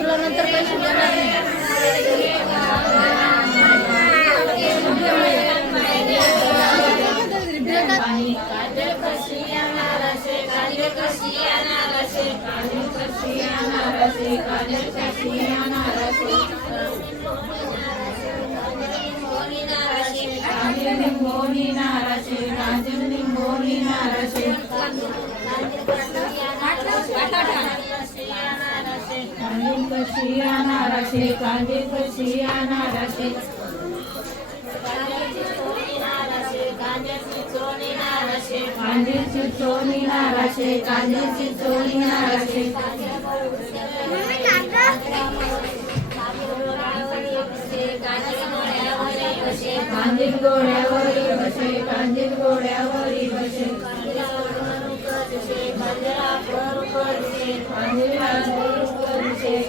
तुला नंतर पैसे देणार नाही. पाणी काजल कशी येणार असे काजल कशी येणार असे काजल कशी येणार असे. कांद्याची चोणी नाराशे कांद्याची चोणी नाराशे कांदील गोड्यावरी बसे कांदील गोड्यावरी बसे. कांदिला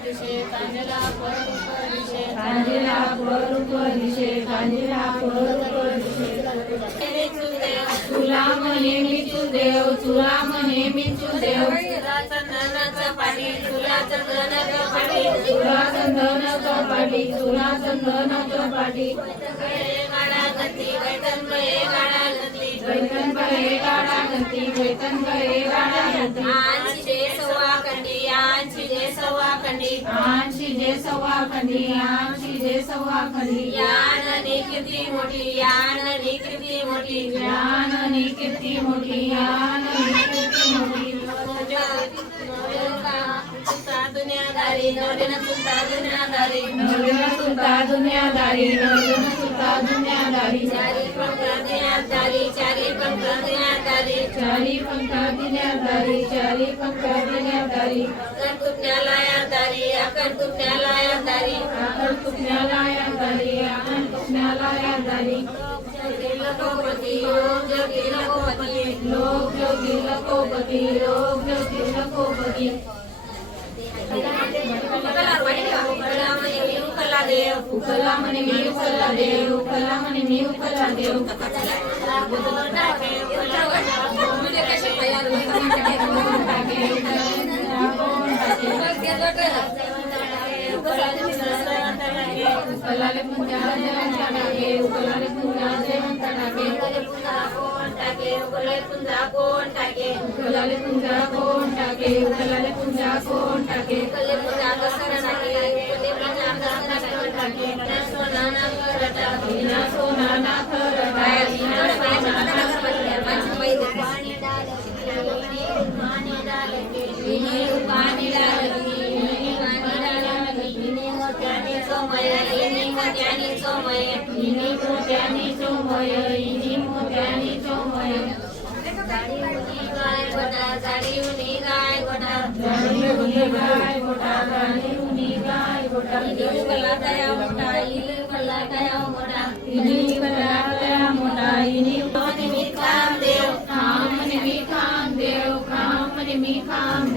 दोन मिनिटं याला बोलू कांजिला बरोबर दिसे कांजिला बरोबर दिसे तुला म्हणे मी तू देव तुला म्हणे देव तुला चंदन कपाटी तुला चंदन कपाटी वेतन बळे गाडा गती वेतन बळे गाडा गती जे सव्वा खंडी याननी किती मोठी याननी किती मोठी ज्ञाननी किती मोठी ज्ञाननी किती मोठी दुनियादारी नवरीन सुद्धा दुनियादारी नवरीला सुद्धा दुनियादारी नवरीला सुद्धा दुनियादारी चारी पंख दुनियादारी चारी पंखा पंखादिन्या दारी चारी पंखा पंखादिन्या दारी आकर तू न्यालाया दारी आकर तू न्यालाया दारी आकर तू न्यालाया दारी आकर तू न्यालाया दारी लोग जो दिल को तिलकोपति लोग जो तिलकोपति लोग जो तिलकोपति उकला मने मी उकला देव उकला मने मी उकला देव उकला मने मी उकला देव उकलाले पुंजा जेवण टाके उकलाले पुंजा जेवण टाके उकलाले पुंजा कोण टाके उकलाले पुंजा कोण टाके इना सोना कृत्यानि सोमय इनि कृत्यानि सोमय इनि कृत्यानि सोमय इनि कृत्यानि सोमय जाडी उनी गाय गोटा जाडी उनी गाय गोटा जाडी उनी गाय गोटा जाडी उनी गाय गोटा इनि कलातया मोटा इनि कलातया मोटा इनि कलातया मोटा इनि निमित्त काम देव काम निमित्त काम देव काम निमित्त काम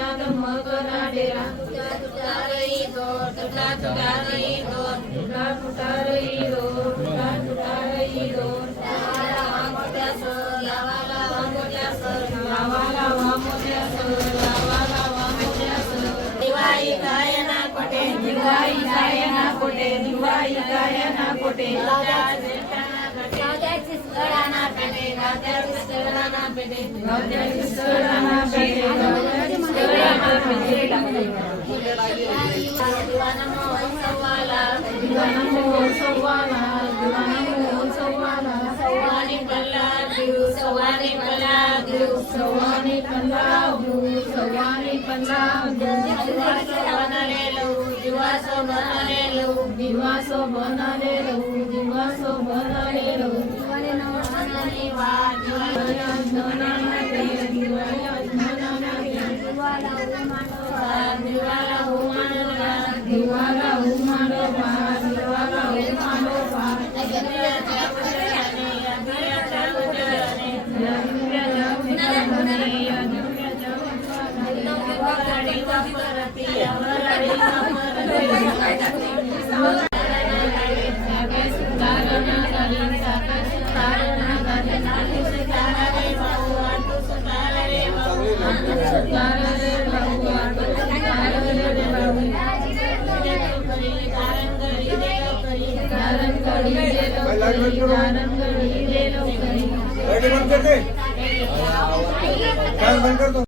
डेरा इनाद मगना डेरा तुला तुला रही दोन तुला तुटा रही रो तुटा रही सर सर सर दिवाळी गायना कोटे दिवाळी गायना कोटे दिवाळी गायना कोटे पेटे पेटे Divaso banarelo, divaso banarelo, बंद करते काय बंद करतो